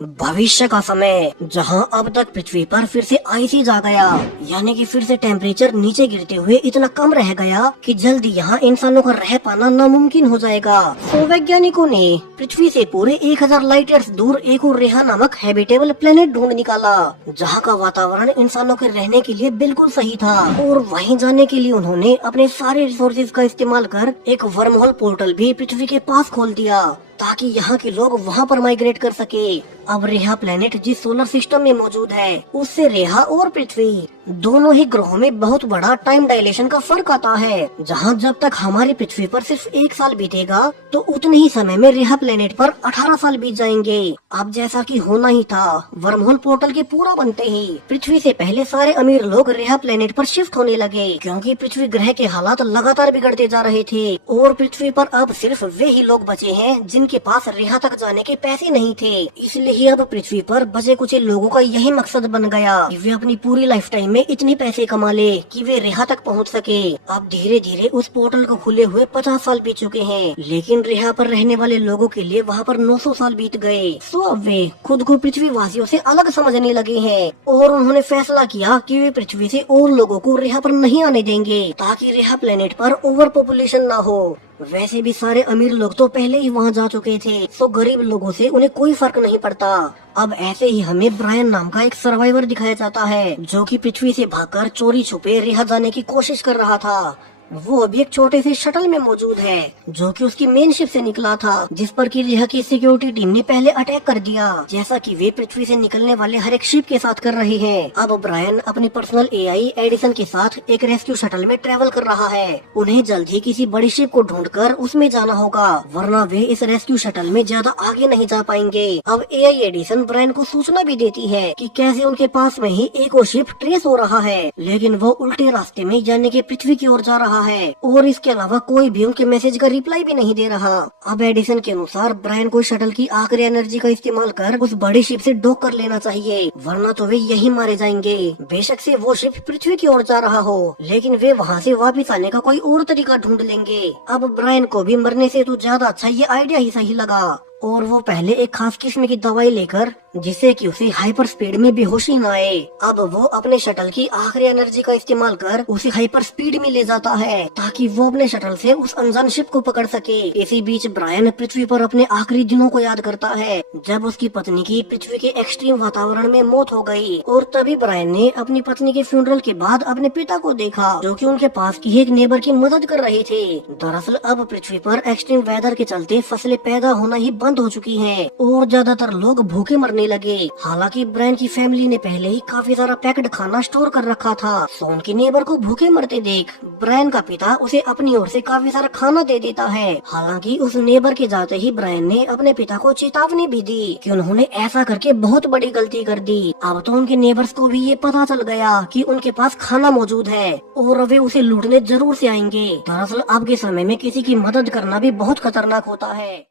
भविष्य का समय, जहां अब तक पृथ्वी पर फिर से आइस ही जा गया, यानी कि फिर से टेम्परेचर नीचे गिरते हुए इतना कम रह गया कि जल्दी यहाँ इंसानों का रह पाना नामुमकिन हो जाएगा। तो वैज्ञानिकों ने पृथ्वी से पूरे 1000 लाइट ईयर्स दूर एक और रेहा नामक हैबिटेबल प्लेनेट ढूंढ निकाला, जहाँ का वातावरण इंसानों के रहने के लिए बिल्कुल सही था। और वहीं जाने के लिए उन्होंने अपने सारे रिसोर्सेज का इस्तेमाल कर एक वर्महोल पोर्टल भी पृथ्वी के पास खोल दिया, ताकि यहाँ के लोग वहाँ पर माइग्रेट कर सके। अब रेहा प्लेनेट जिस सोलर सिस्टम में मौजूद है, उससे रेहा और पृथ्वी दोनों ही ग्रहों में बहुत बड़ा टाइम डायलेशन का फर्क आता है। जहाँ जब तक हमारी पृथ्वी पर सिर्फ 1 साल बीतेगा, तो उतने ही समय में रेहा प्लेनेट पर 18 साल बीत जाएंगे। अब जैसा कि होना ही था, वर्महोल पोर्टल के पूरा बनते ही पृथ्वी से पहले सारे अमीर लोग रेहा प्लेनेट पर शिफ्ट होने लगे, क्योंकि पृथ्वी ग्रह के हालात लगातार बिगड़ते जा रहे थे। और पृथ्वी पर अब सिर्फ वे ही लोग बचे हैं जिनके पास रेहा तक जाने के पैसे नहीं थे। इसलिए ही अब पृथ्वी पर बचे कुछ लोगों का यही मकसद बन गया कि वे अपनी पूरी लाइफ टाइम में इतने पैसे कमा ले कि वे रेहा तक पहुंच सके। अब धीरे धीरे उस पोर्टल को खुले हुए 50 साल बीत चुके हैं, लेकिन रेहा पर रहने वाले लोगों के लिए वहाँ पर 900 साल बीत गए। सो अब वे खुद को पृथ्वी वासियों से अलग समझने लगे हैं, और उन्होंने फैसला किया कि वे पृथ्वी से और लोगों को रेहा पर नहीं आने देंगे, ताकि रेहा प्लेनेट पर ओवर पॉपुलेशन न हो। वैसे भी सारे अमीर लोग तो पहले ही वहाँ जा चुके थे, तो गरीब लोगों से उन्हें कोई फर्क नहीं पड़ता। अब ऐसे ही हमें ब्रायन नाम का एक सर्वाइवर दिखाया जाता है, जो कि पृथ्वी से भागकर चोरी छुपे रेहा जाने की कोशिश कर रहा था। वो अभी एक छोटे से शटल में मौजूद है, जो कि उसकी मेन शिप से निकला था, जिस पर की रेहा की सिक्योरिटी टीम ने पहले अटैक कर दिया, जैसा कि वे पृथ्वी से निकलने वाले हर एक शिप के साथ कर रहे हैं। अब ब्रायन अपनी पर्सनल एआई एडिसन के साथ एक रेस्क्यू शटल में ट्रेवल कर रहा है। उन्हें जल्द ही किसी बड़ी शिप को ढूंढकर उसमें जाना होगा, वरना वे इस रेस्क्यू शटल में ज्यादा आगे नहीं जा पाएंगे। अब एआई एडिसन ब्रायन को सूचना भी देती है कि कैसे उनके पास में ही एक और शिप ट्रेस हो रहा है, लेकिन वो उल्टे रास्ते में यानी कि पृथ्वी की ओर जा रहा है, और इसके अलावा कोई भी उनके मैसेज का रिप्लाई भी नहीं दे रहा। अब एडिसन के अनुसार ब्रायन को शटल की आखिरी एनर्जी का इस्तेमाल कर उस बड़ी शिप से डॉक कर लेना चाहिए, वरना तो वे यही मारे जाएंगे। बेशक से वो शिप पृथ्वी की ओर जा रहा हो, लेकिन वे वहाँ से वापस आने का कोई और तरीका ढूंढ लेंगे। अब ब्रायन को भी मरने से तो ज्यादा अच्छा ये आइडिया ही सही लगा, और वो पहले एक खास किस्म की दवाई लेकर, जिससे कि उसे हाइपर स्पीड में बेहोशी न आए, अब वो अपने शटल की आखिरी एनर्जी का इस्तेमाल कर उसे हाइपर स्पीड में ले जाता है, ताकि वो अपने शटल से उस अनजान शिप को पकड़ सके। इसी बीच ब्रायन पृथ्वी पर अपने आखिरी दिनों को याद करता है, जब उसकी पत्नी की पृथ्वी के एक्सट्रीम वातावरण में मौत हो गई। और तभी ब्रायन ने अपनी पत्नी के फ्यूनरल के बाद अपने पिता को देखा, जो कि उनके पास की एक नेबर की मदद कर रहे थे। दरअसल अब पृथ्वी पर एक्सट्रीम वेदर के चलते फसलें पैदा होना ही बंद हो चुकी हैं, और ज्यादातर लोग भूखे मरने लगे। हालांकि ब्रायन की फैमिली ने पहले ही काफी सारा पैक्ड खाना स्टोर कर रखा था, तो उनके नेबर को भूखे मरते देख ब्रायन का पिता उसे अपनी ओर से काफी सारा खाना दे देता है। हालांकि उस नेबर के जाते ही ब्रायन ने अपने पिता को चेतावनी भी दी कि उन्होंने ऐसा करके बहुत बड़ी गलती कर दी। अब तो उनके नेबर्स को भी ये पता चल गया कि उनके पास खाना मौजूद है, और वे उसे लूटने जरूर से आएंगे। दरअसल अब के समय में किसी की मदद करना भी बहुत खतरनाक होता है।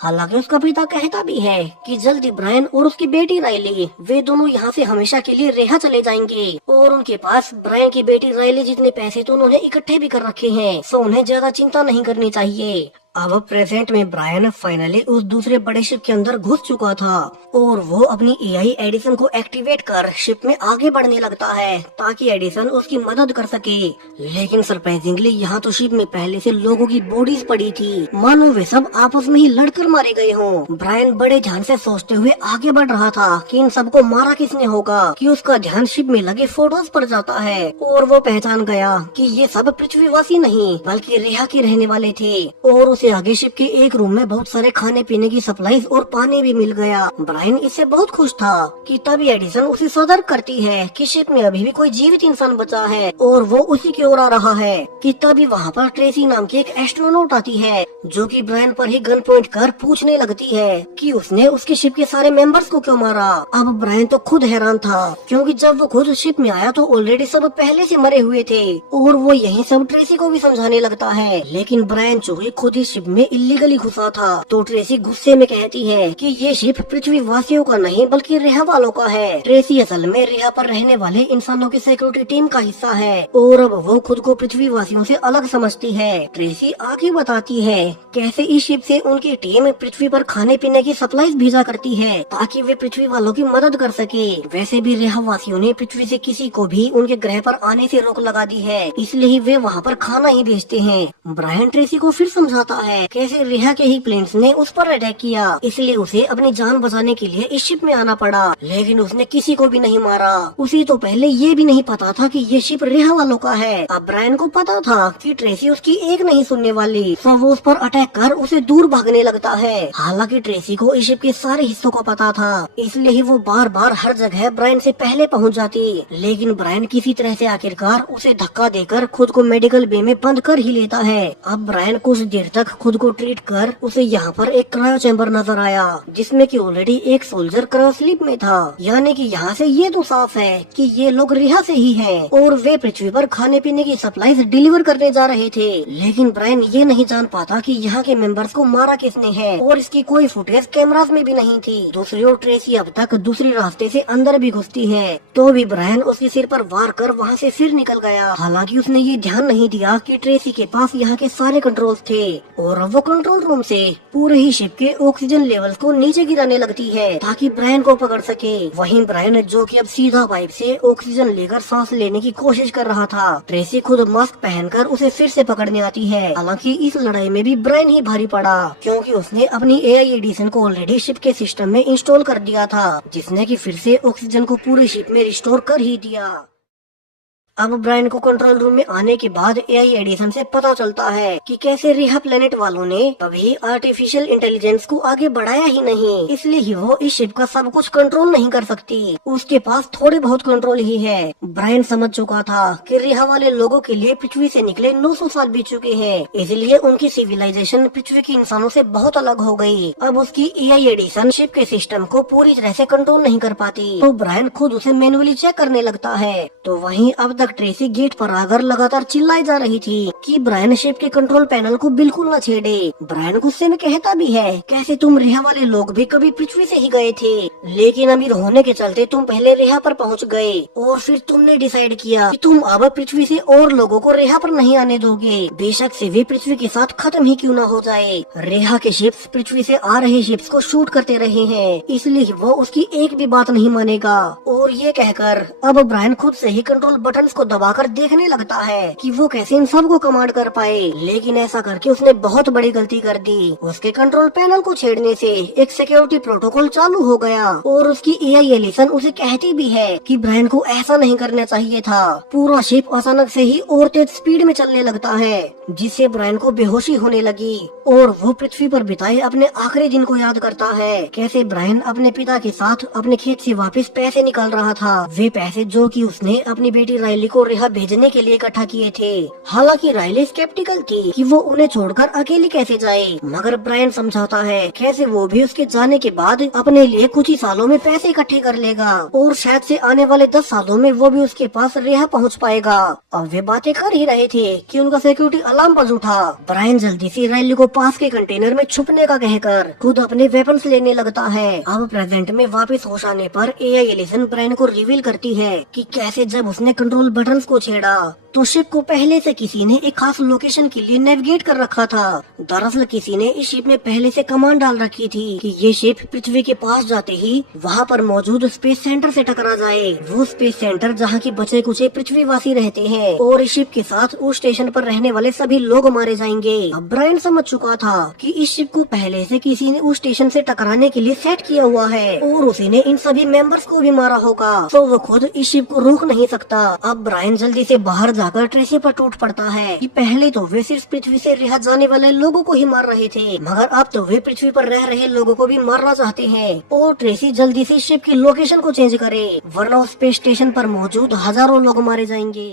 हालांकि उसका पिता कहता भी है कि जल्दी ब्रायन और उसकी बेटी राइली वे दोनों यहाँ से हमेशा के लिए रेहा चले जाएंगे, और उनके पास ब्रायन की बेटी राइली जितने पैसे तो उन्होंने इकट्ठे भी कर रखे हैं, तो उन्हें ज्यादा चिंता नहीं करनी चाहिए। अब प्रेजेंट में ब्रायन फाइनली उस दूसरे बड़े शिप के अंदर घुस चुका था, और वो अपनी एआई एडिसन को एक्टिवेट कर शिप में आगे बढ़ने लगता है, ताकि एडिसन उसकी मदद कर सके। लेकिन सरप्राइजिंगली यहाँ तो शिप में पहले से लोगों की बॉडीज पड़ी थी, मानो वे सब आपस में ही लड़कर मारे गए हों। ब्रायन बड़े ध्यान से सोचते हुए आगे बढ़ रहा था कि इन सबको मारा किसने होगा, कि उसका ध्यान शिप में लगे फोटोज पर जाता है, और वो पहचान गया कि ये सब पृथ्वीवासी नहीं बल्कि रेहा के रहने वाले थे। और उसे आगे शिप के एक रूम में बहुत सारे खाने पीने की सप्लाईज और पानी भी मिल गया। ब्रायन इससे बहुत खुश था कि तभी एडिसन उसे सतर्क करती है कि शिप में अभी भी कोई जीवित इंसान बचा है, और वो उसी की ओर आ रहा है। कि तभी वहाँ पर ट्रेसी नाम की एक एस्ट्रोनॉट आती है, जो कि ब्रायन पर ही गन पॉइंट कर पूछने लगती है कि उसने उसके शिप के सारे मेंबर्स को क्यों मारा। अब ब्रायन तो खुद हैरान था, क्योंकि जब वो खुद शिप में आया तो ऑलरेडी सब पहले से मरे हुए थे, और वो यही सब ट्रेसी को भी समझाने लगता है। लेकिन ब्रायन जो ही खुद ही शिप में इलीगली घुसा था। तो ट्रेसी गुस्से में कहती है कि ये शिप पृथ्वी वासियों का नहीं बल्कि रेहा वालों का है। ट्रेसी असल में रेहा पर रहने वाले इंसानों की सिक्योरिटी टीम का हिस्सा है और अब वो खुद को पृथ्वी वासियों से अलग समझती है। ट्रेसी आगे बताती है कैसे इस शिप से उनकी टीम पृथ्वी पर खाने पीने की सप्लाईज भेजा करती है ताकि वे पृथ्वी वालों की मदद कर सके। वैसे भी रेहा वासियों ने पृथ्वी से किसी को भी उनके ग्रह पर आने से रोक लगा दी है, इसलिए ही वे वहाँ पर खाना ही भेजते हैं। ब्रायन ट्रेसी को फिर समझाता है कैसे रेहा के ही प्लेन्स ने उस पर अटैक किया, इसलिए उसे अपनी जान बचाने के लिए इस शिप में आना पड़ा, लेकिन उसने किसी को भी नहीं मारा। उसे तो पहले ये भी नहीं पता था कि ये शिप रेहा वालों का है। अब ब्रायन को पता था कि ट्रेसी उसकी एक नहीं सुनने वाली, तो वो उस पर अटैक कर उसे दूर भागने लगता है। हालांकि ट्रेसी को इस शिप के सारे हिस्सों का पता था, इसलिए ही वो बार बार हर जगह ब्रायन से पहले पहुंच जाती, लेकिन ब्रायन किसी तरह से आखिरकार उसे धक्का देकर खुद को मेडिकल बे में बंद कर ही लेता है। अब ब्रायन कुछ देर तक खुद को ट्रीट कर उसे यहाँ पर एक क्रायो चैम्बर नजर आया जिसमें कि ऑलरेडी एक सोल्जर क्रायो स्लीप में था। यानी कि यहाँ से ये तो साफ है कि ये लोग रिहा से ही हैं और वे पृथ्वी पर खाने पीने की सप्लाईज डिलीवर करने जा रहे थे। लेकिन ब्रायन ये नहीं जान पाता कि यहाँ के मेंबर्स को मारा किसने है और इसकी कोई फुटेज कैमरास में भी नहीं थी। दूसरी ओर ट्रेसी अब तक दूसरी रास्ते से अंदर भी घुसती है, तो भी ब्रायन उसके सिर पर वार कर वहाँ से फिर निकल गया। हालांकि उसने ये ध्यान नहीं दिया कि ट्रेसी के पास यहाँ के सारे कंट्रोल्स थे और वो कंट्रोल रूम से पूरे ही शिप के ऑक्सीजन लेवल्स को नीचे गिराने लगती है ताकि ब्रायन को पकड़ सके। वहीं ब्रायन जो कि अब सीधा पाइप से ऑक्सीजन लेकर सांस लेने की कोशिश कर रहा था, ट्रेसी खुद मास्क पहनकर उसे फिर से पकड़ने आती है। हालांकि इस लड़ाई में भी ब्रायन ही भारी पड़ा क्योंकि उसने अपनी AI एडिशन को ऑलरेडी शिप के सिस्टम में इंस्टॉल कर दिया था, जिसने कि फिर से ऑक्सीजन को पूरी शिप में रिस्टोर कर ही दिया। अब ब्रायन को कंट्रोल रूम में आने के बाद AI एडिशन से पता चलता है कि कैसे रिहा प्लेनेट वालों ने कभी आर्टिफिशियल इंटेलिजेंस को आगे बढ़ाया ही नहीं, इसलिए ही वो इस शिप का सब कुछ कंट्रोल नहीं कर सकती। उसके पास थोड़े बहुत कंट्रोल ही है। ब्रायन समझ चुका था कि रिहा वाले लोगों के लिए पृथ्वी से निकले 900 साल बीत चुके हैं, इसलिए उनकी सिविलाइजेशन पृथ्वी के इंसानों से बहुत अलग हो गई। अब उसकी AI एडिशन शिप के सिस्टम को पूरी तरह से कंट्रोल नहीं कर पाती, तो ब्रायन खुद उसे मैनुअली चेक करने लगता है। तो वहीं अब तक ट्रेसी गेट पर आकर लगातार चिल्लाई जा रही थी कि ब्रायन शिप के कंट्रोल पैनल को बिल्कुल न छेड़े। ब्रायन गुस्से में कहता भी है कैसे तुम रेहा वाले लोग भी कभी पृथ्वी से ही गए थे, लेकिन अमीर होने के चलते तुम पहले रेहा पर पहुंच गए और फिर तुमने डिसाइड किया कि तुम अब पृथ्वी से और लोगों को रेहा पर नहीं आने दोगे, बेशक से वे पृथ्वी के साथ खत्म ही क्यों न हो जाए। रेहा के शिप्स पृथ्वी से आ रहे शिप्स को शूट करते रहे हैं, इसलिए वो उसकी एक भी बात नहीं मानेगा। और ये कहकर अब ब्रायन खुद से ही कंट्रोल बटन्स को दबाकर देखने लगता है कि वो कैसे इन सबको कमांड कर पाए, लेकिन ऐसा करके उसने बहुत बड़ी गलती कर दी। उसके कंट्रोल पैनल को छेड़ने से एक सिक्योरिटी प्रोटोकॉल चालू हो गया और उसकी AI एलिसन उसे कहती भी है कि ब्रायन को ऐसा नहीं करना चाहिए था। पूरा शिप अचानक से ही और तेज स्पीड में चलने लगता है, जिससे ब्रायन को बेहोशी होने लगी और वो पृथ्वी पर बिताए अपने आखिरी दिन को याद करता है। कैसे ब्रायन अपने पिता के साथ अपने खेत से वापस पैसे निकाल रहा था, वे पैसे जो कि उसने अपनी बेटी राइली को रेहा भेजने के लिए इकट्ठा किए थे। हालांकि राइली स्केप्टिकल थी कि वो उन्हें छोड़कर अकेली कैसे जाए, मगर ब्रायन समझाता है कैसे वो भी उसके जाने के बाद अपने लिए कुछ ही सालों में पैसे इकट्ठे कर लेगा और शायद से आने वाले 10 सालों में वो भी उसके पास रेहा पहुंच पाएगा। अब वे बातें कर ही रहे थे कि उनका सिक्योरिटी अलार्म बज उठा। ब्रायन जल्दी से राइली को पास के कंटेनर में छुपने का कहकर खुद अपने वेपन्स लेने लगता है। अब प्रेजेंट में वापस होश आने पर AI एलिसन ब्रायन को रिवील करती है कि कैसे जब उसने कंट्रोल बटन्स को छेड़ा तो शिप को पहले से किसी ने एक खास लोकेशन के लिए नेविगेट कर रखा था। दरअसल किसी ने इस शिप में पहले से कमांड डाल रखी थी कि ये शिप पृथ्वी के पास जाते ही वहाँ पर मौजूद स्पेस सेंटर से टकरा जाए। वो स्पेस सेंटर जहाँ की बचे कुचे पृथ्वीवासी रहते हैं और इस शिप के साथ उस स्टेशन पर रहने वाले सभी लोग मारे जाएंगे। अब ब्रायन समझ चुका था कि इस शिप को पहले से किसी ने उस स्टेशन से टकराने के लिए सेट किया हुआ है और उसी ने इन सभी मेंबर्स को भी मारा होगा, तो वो खुद इस शिप को रोक नहीं सकता। अब ब्रायन जल्दी से बाहर जाकर ट्रेसी पर टूट पड़ता है कि पहले तो वे सिर्फ पृथ्वी से रिहा जाने वाले लोगों को ही मार रहे थे, मगर अब तो वे पृथ्वी पर रह रहे लोगों को भी मारना चाहते हैं। और ट्रेसी जल्दी से शिप की लोकेशन को चेंज करे, वरना उस स्पेस स्टेशन पर मौजूद हजारों लोग मारे जाएंगे।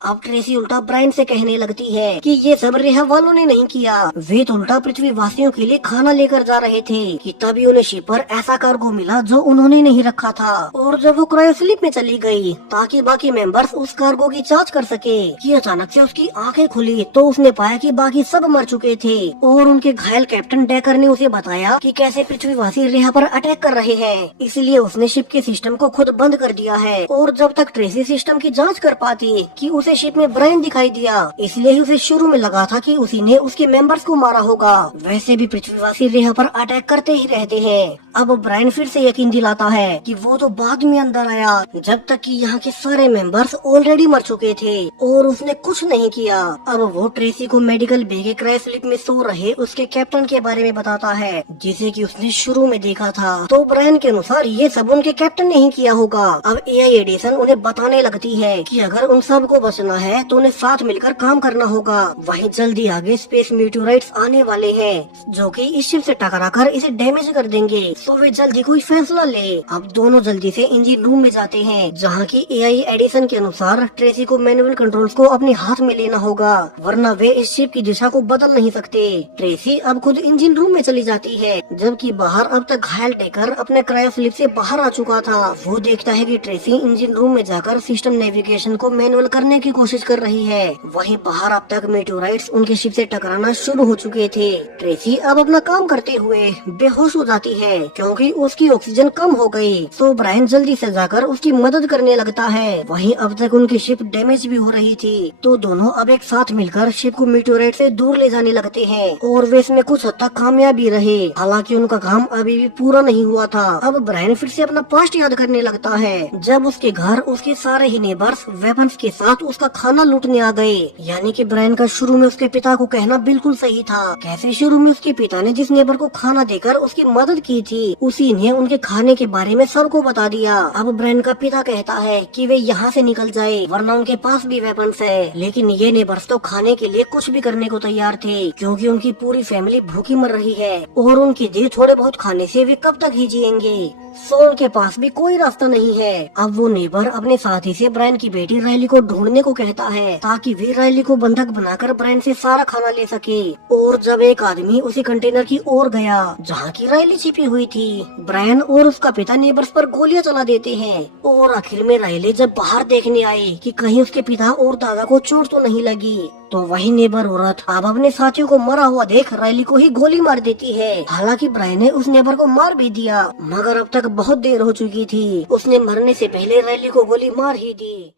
अब ट्रेसी उल्टा ब्रायन से कहने लगती है कि ये सब रेहा वालों ने नहीं किया, वे तो उल्टा पृथ्वी वासियों के लिए खाना लेकर जा रहे थे कि तभी उन्हें शिप पर ऐसा कार्गो मिला जो उन्होंने नहीं रखा था। और जब वो क्रायोस्लीप में चली गई ताकि बाकी मेंबर्स उस कार्गो की जांच कर सके कि अचानक से उसकी आंखें खुली तो उसने पाया कि बाकी सब मर चुके थे और उनके घायल कैप्टन डेकर ने उसे बताया कि कैसे पृथ्वीवासी रेहा पर अटैक कर रहे हैं, इसलिए उसने शिप के सिस्टम को खुद बंद कर दिया है। और जब तक ट्रेसी सिस्टम की जांच कर पाती कि उसे शिप में ब्रायन दिखाई दिया, इसलिए ही उसे शुरू में लगा था कि उसी ने उसके मेंबर्स को मारा होगा। वैसे भी पृथ्वीवासी रेहा पर अटैक करते ही रहते हैं। अब ब्रायन फिर से यकीन दिलाता है कि वो तो बाद में अंदर आया जब तक कि यहाँ के सारे मेंबर्स ऑलरेडी मर चुके थे और उसने कुछ नहीं किया। अब वो ट्रेसी को मेडिकल बे के क्रायोस्लीप में सो रहे उसके कैप्टन के बारे में बताता है जिसे कि उसने शुरू में देखा था। तो ब्रायन के अनुसार ये सब उनके कैप्टन ने ही किया होगा। अब एआई एडिसन उन्हें बताने लगती है कि अगर उन सब को बचना है तो उन्हें साथ मिलकर काम करना होगा। वहीं जल्दी आगे स्पेस मीटियोराइट्स आने वाले हैं जो कि इस शिप से टकराकर इसे डैमेज कर देंगे, तो वे जल्दी कोई फैसला ले। अब दोनों जल्दी से इंजन रूम में जाते हैं जहाँ की एआई एडिसन के अनुसार ट्रेसी को मैनुअल कंट्रोल्स को अपने हाथ में लेना होगा वरना वे इस शिप की दिशा को बदल नहीं सकते। ट्रेसी अब खुद इंजन रूम में चली जाती है जबकि बाहर अब तक घायल डेकर अपने क्रायोस्लीप से बाहर आ चुका था। वो देखता है कि ट्रेसी इंजन रूम में जाकर सिस्टम नेविगेशन को मैनुअल करने की कोशिश कर रही है। वहीं बाहर अब तक मेटियोराइट्स उनके शिप से टकराना शुरू हो चुके थे। ट्रेसी अब अपना काम करते हुए बेहोश हो जाती है क्योंकि उसकी ऑक्सीजन कम हो गई। तो ब्रायन जल्दी से जाकर उसकी मदद करने लगता है। वहीं अब तक उनकी शिप डैमेज भी हो रही थी तो दोनों अब एक साथ मिलकर शिप को मेटियोराइट से दूर ले जाने लगते हैं और वे इसमें कुछ हद तक कामयाब भी रहे। हालांकि उनका काम अभी भी पूरा नहीं हुआ था। अब ब्रायन फिर से अपना पास्ट याद करने लगता है जब उसके घर उसके सारे ही नेबर्स वेपन्स के साथ उसका खाना लूटने आ गए। यानी कि ब्रायन का शुरू में उसके पिता को कहना बिल्कुल सही था। कैसे शुरू में उसके पिता ने जिस नेबर को खाना देकर उसकी मदद की थी उसी ने उनके खाने के बारे में सबको बता दिया। अब ब्रायन का पिता कहता है कि वे यहाँ से निकल जाए वरना उनके पास भी वेपन्स है। लेकिन ये नेबर्स तो खाने के लिए कुछ भी करने को तैयार थे क्योंकि उनकी पूरी फैमिली भूखी मर रही है और उनके दिए थोड़े बहुत खाने से वे कब तक ही जिएंगे। सोल के पास भी कोई रास्ता नहीं है। अब वो नेबर अपने साथी से ब्रायन की बेटी रायली को ढूंढने को कहता है ताकि वे रायली को बंधक बनाकर ब्रायन से सारा खाना ले सके। और जब एक आदमी उसी कंटेनर की ओर गया जहाँ की रायली छिपी हुई थी, ब्रायन और उसका पिता नेबर्स पर गोलियां चला देते हैं। और आखिर में रायली जब बाहर देखने आई कि कहीं उसके पिता और दादा को चोट तो नहीं लगी तो वही नेबर औरत अब अपने साथियों को मरा हुआ देख रायली को ही गोली मार देती है। हालांकि ब्रायन ने उस नेबर को मार भी दिया मगर अब तक बहुत देर हो चुकी थी। उसने मरने से पहले रायली को गोली मार ही दी।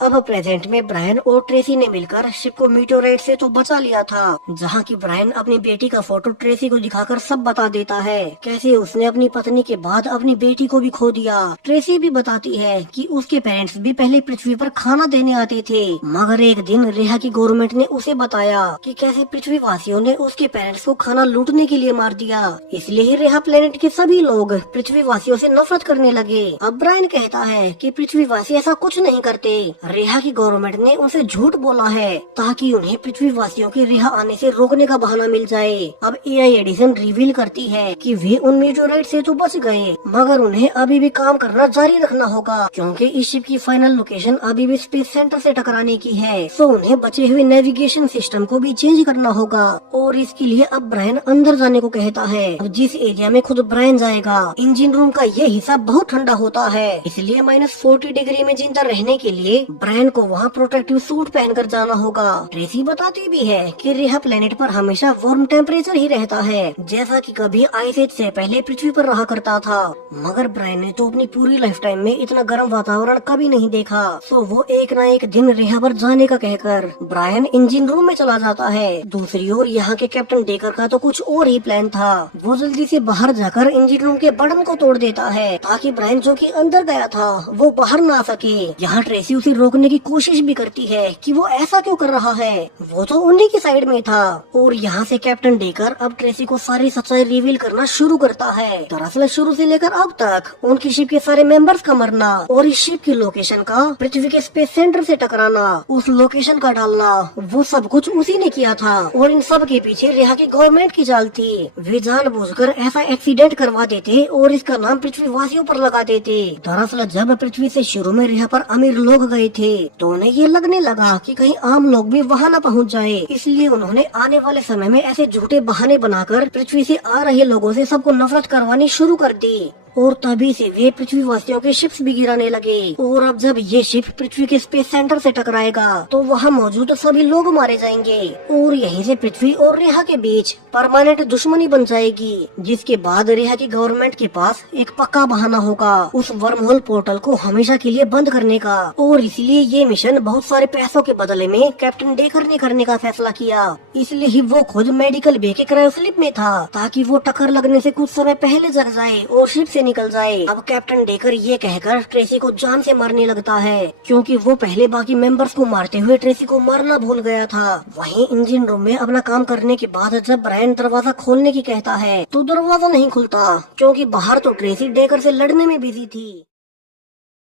अब प्रेजेंट में ब्रायन और ट्रेसी ने मिलकर शिप को मीटियोराइट से तो बचा लिया था जहाँ की ब्रायन अपनी बेटी का फोटो ट्रेसी को दिखाकर सब बता देता है कैसे उसने अपनी पत्नी के बाद अपनी बेटी को भी खो दिया। ट्रेसी भी बताती है कि उसके पेरेंट्स भी पहले पृथ्वी पर खाना देने आते थे मगर एक दिन रेहा की गवर्नमेंट ने उसे बताया कि कैसे पृथ्वी वासियों ने उसके पेरेंट्स को खाना लूटने के लिए मार दिया, इसलिए ही रेहा प्लेनेट के सभी लोग पृथ्वी वासियों से नफरत करने लगे। अब ब्रायन कहता है कि पृथ्वी वासी ऐसा कुछ नहीं करते, रेहा की गवर्नमेंट ने उनसे झूठ बोला है ताकि उन्हें पृथ्वी वासियों के रेहा आने से रोकने का बहाना मिल जाए। अब एआई एडिसन रिवील करती है कि वे उन मेटियोराइट से तो बच गए मगर उन्हें अभी भी काम करना जारी रखना होगा क्योंकि इस शिप की फाइनल लोकेशन अभी भी स्पेस सेंटर से टकराने की है। सो उन्हें बचे हुए नेविगेशन सिस्टम को भी चेंज करना होगा और इसके लिए अब ब्रायन अंदर जाने को कहता है। अब जिस एरिया में खुद ब्रायन जाएगा इंजन रूम का ये हिस्सा बहुत ठंडा होता है, इसलिए -40 डिग्री में जिंदा रहने के लिए ब्रायन को वहाँ प्रोटेक्टिव सूट पहनकर जाना होगा। ट्रेसी बताती भी है कि रेहा प्लेनेट पर हमेशा वार्म टेम्परेचर ही रहता है जैसा कि कभी आइस एज से पहले पृथ्वी पर रहा करता था मगर ब्रायन ने तो अपनी पूरी लाइफ टाइम में इतना गर्म वातावरण कभी नहीं देखा। सो वो एक न एक दिन रेहा पर जाने का कहकर ब्रायन इंजन रूम में चला जाता है। दूसरी ओर यहाँ के कैप्टन डेकर का तो कुछ और ही प्लान था। वो जल्दी से बाहर जाकर इंजन रूम के बटन को तोड़ देता है ताकि ब्रायन जो कि अंदर गया था वो बाहर ना आ सके। यहाँ ट्रेसी उसे रोकने की कोशिश भी करती है कि वो ऐसा क्यों कर रहा है, वो तो उन्हीं की साइड में था। और यहाँ से कैप्टन डेकर अब ट्रेसी को सारी सच्चाई रिवील करना शुरू करता है। दरअसल शुरू से लेकर अब तक उनकी शिप के सारे मेंबर्स का मरना और इस शिप की लोकेशन का पृथ्वी के स्पेस सेंटर से टकराना, उस लोकेशन का डालना, वो सब कुछ उसी ने किया था। और इन सब के पीछे रेहा की गवर्नमेंट की चाल थी। वे जानबूझकर ऐसा एक्सीडेंट करवा देते और इसका नाम पृथ्वी वासियों पर लगा देते। दरअसल जब पृथ्वी से शुरू में रेहा पर अमीर लोग गए थे, तो उन्हें ये लगने लगा कि कहीं आम लोग भी वहाँ न पहुँच जाए। इसलिए उन्होंने आने वाले समय में ऐसे झूठे बहाने बनाकर पृथ्वी से आ रहे लोगों से सबको नफरत करवानी शुरू कर दी। और तभी से वे पृथ्वीवासियों के शिप्स भी गिराने लगे। और अब जब ये शिप पृथ्वी के स्पेस सेंटर से टकराएगा तो वहाँ मौजूद सभी लोग मारे जाएंगे और यहीं से पृथ्वी और रेहा के बीच परमानेंट दुश्मनी बन जाएगी। जिसके बाद रेहा की गवर्नमेंट के पास एक पक्का बहाना होगा उस वर्महोल पोर्टल को हमेशा के लिए बंद करने का। और इसलिए ये मिशन बहुत सारे पैसों के बदले में कैप्टन डेकर ने करने का फैसला किया। इसलिए ही वो खुद मेडिकल बे के क्रायोस्लीप में था ताकि वो टक्कर लगने से कुछ समय पहले जग जाए और शिप से निकल जाए। अब कैप्टन डेकर ये कहकर ट्रेसी को जान से मारने लगता है, क्योंकि वो पहले बाकी मेंबर्स को मारते हुए ट्रेसी को मारना भूल गया था। वहीं इंजन रूम में अपना काम करने के बाद जब ब्रायन दरवाजा खोलने की कहता है तो दरवाजा नहीं खुलता, क्योंकि बाहर तो ट्रेसी डेकर से लड़ने में बिजी थी।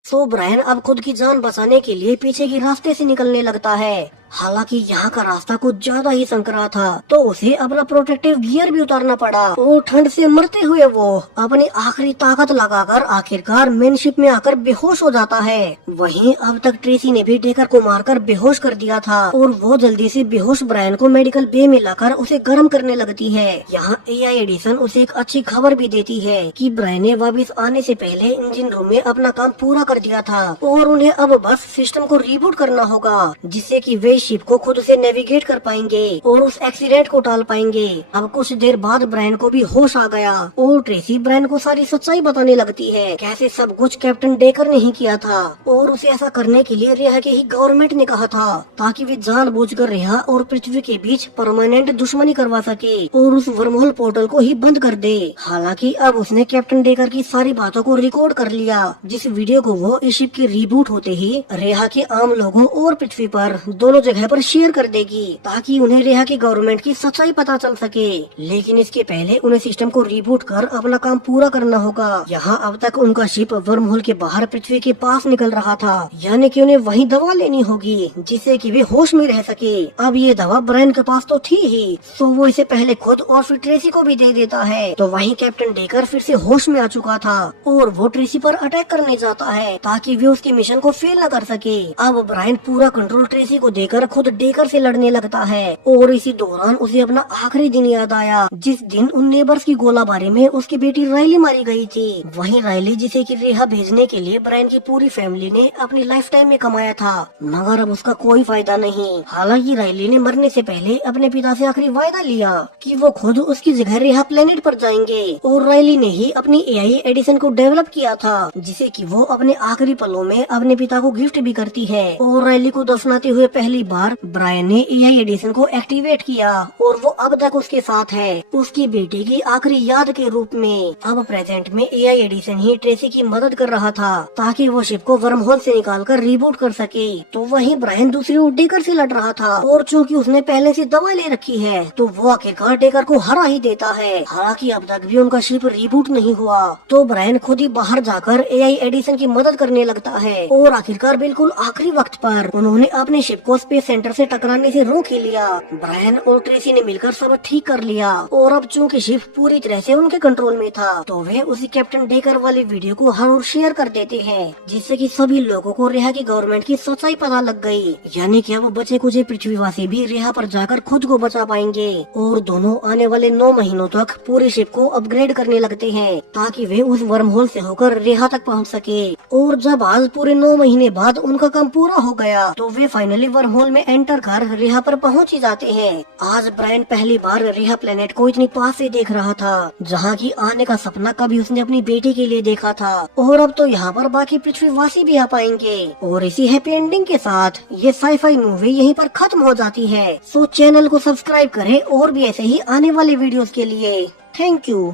सो ब्रायन अब खुद की जान बचाने के लिए पीछे के रास्ते से निकलने लगता है। हालांकि यहाँ का रास्ता कुछ ज्यादा ही संकरा था, तो उसे अपना प्रोटेक्टिव गियर भी उतारना पड़ा और ठंड से मरते हुए वो अपनी आखिरी ताकत लगाकर आखिरकार मेन शिप में आकर बेहोश हो जाता है। वहीं अब तक ट्रेसी ने भी डेकर को मारकर बेहोश कर दिया था और वो जल्दी से बेहोश ब्रायन को मेडिकल बे में लाकर उसे गर्म करने लगती है। यहाँ AI एडिसन उसे एक अच्छी खबर भी देती है कि ब्रायन ने वापिस आने से पहले इंजन रूम में अपना काम पूरा कर दिया था और उन्हें अब बस सिस्टम को रिबूट करना होगा, जिससे कि वे शिप को खुद से नेविगेट कर पाएंगे और उस एक्सीडेंट को टाल पाएंगे। अब कुछ देर बाद ब्रायन को भी होश आ गया और ट्रेसी ब्रायन को सारी सच्चाई बताने लगती है, कैसे सब कुछ कैप्टन डेकर ने ही किया था और उसे ऐसा करने के लिए रेहा के ही गवर्नमेंट ने कहा था, ताकि वे जानबूझकर रेहा और पृथ्वी के बीच परमानेंट दुश्मनी करवा सके और उस वर्महोल पोर्टल को ही बंद कर दे। हालांकि अब उसने कैप्टन डेकर की सारी बातों को रिकॉर्ड कर लिया, जिस वीडियो को वो इस शिप के रिबूट होते ही रेहा के आम लोगों और पृथ्वी पर दोनों जगह पर शेयर कर देगी, ताकि उन्हें रेहा की गवर्नमेंट की सच्चाई पता चल सके। लेकिन इसके पहले उन्हें सिस्टम को रिबूट कर अपना काम पूरा करना होगा। यहाँ अब तक उनका शिप वर्महोल के बाहर पृथ्वी के पास निकल रहा था, यानी कि उन्हें वही दवा लेनी होगी जिससे कि वे होश में रह सके। अब ये दवा ब्रायन के पास तो थी ही, तो वो इसे पहले खुद और फिर ट्रेसी को भी दे देता है। तो वहीं कैप्टन डेकर फिर से होश में आ चुका था और वो ट्रेसी पर अटैक करने जाता है ताकि वे उसके मिशन को फेल न कर सके। अब ब्रायन पूरा कंट्रोल ट्रेसी को देकर खुद डेकर से लड़ने लगता है और इसी दौरान उसे अपना आखिरी दिन याद आया, जिस दिन उन नेबर्स की गोलाबारी में उसकी बेटी रायली मारी गई थी। वहीं रायली, जिसे कि रेहा भेजने के लिए ब्रायन की पूरी फैमिली ने अपनी लाइफ टाइम में कमाया था, मगर अब उसका कोई फायदा नहीं। हालांकि रायली ने मरने से पहले अपने पिता से आखिरी वायदा लिया कि वो खुद उसकी जगह रेहा प्लेनेट पर जाएंगे और रायली ने ही अपनी AI एडिसन को डेवलप किया था, जिसे कि वो अपने आखिरी पलों में अपने पिता को गिफ्ट भी करती है। और रायली को दफनाते हुए पहली बार ब्रायन ने AI एडिसन को एक्टिवेट किया और वो अब तक उसके साथ है, उसकी बेटी की आखिरी याद के रूप में। अब प्रेजेंट में AI एडिसन ही ट्रेसी की मदद कर रहा था ताकि वो शिप को वर्महोल से निकालकर रिबूट कर सके। तो वहीं ब्रायन दूसरी ओर डेकर से लड़ रहा था और चूंकि उसने पहले से दवा ले रखी है तो वो आखिरकार डेकर को हरा ही देता है। हालांकि अब तक भी उनका शिप रिबूट नहीं हुआ, तो ब्रायन खुद ही बाहर जाकर AI एडिसन की मदद करने लगता है और आखिरकार बिल्कुल आखिरी वक्त पर उन्होंने अपने शिप को स्पेस सेंटर से टकराने से रोक ही लिया। ब्रायन और ट्रेसी ने मिलकर सब ठीक कर लिया और अब चूंकि शिप पूरी तरह से उनके कंट्रोल में था तो वे उसी कैप्टन डेकर वाली वीडियो को हर ओर शेयर कर देते हैं, जिससे कि सभी लोगों को रेहा की गवर्नमेंट की सच्चाई पता लग गई। यानी कि अब बचे कुछ पृथ्वीवासी भी रेहा पर जाकर खुद को बचा पाएंगे और दोनों आने वाले 9 महीनों तक पूरी शिप को अपग्रेड करने लगते हैं ताकि वे उस वर्महोल से होकर रेहा तक पहुंच सके। और जब आज पूरे 9 महीने बाद उनका काम पूरा हो गया तो वे फाइनली वर्महोल में एंटर कर रेहा पर पहुंच ही जाते हैं। आज ब्रायन पहली बार रेहा प्लेनेट को इतनी पास से देख रहा था, जहाँ की आने का सपना कभी उसने अपनी बेटी के लिए देखा था। और अब तो यहाँ पर बाकी पृथ्वीवासी भी आ पाएंगे। और इसी हैप्पी एंडिंग के साथ ये साईफाई मूवी यहीं पर खत्म हो जाती है। सो चैनल को सब्सक्राइब करें और भी ऐसे ही आने वाले वीडियोस के लिए। Thank you.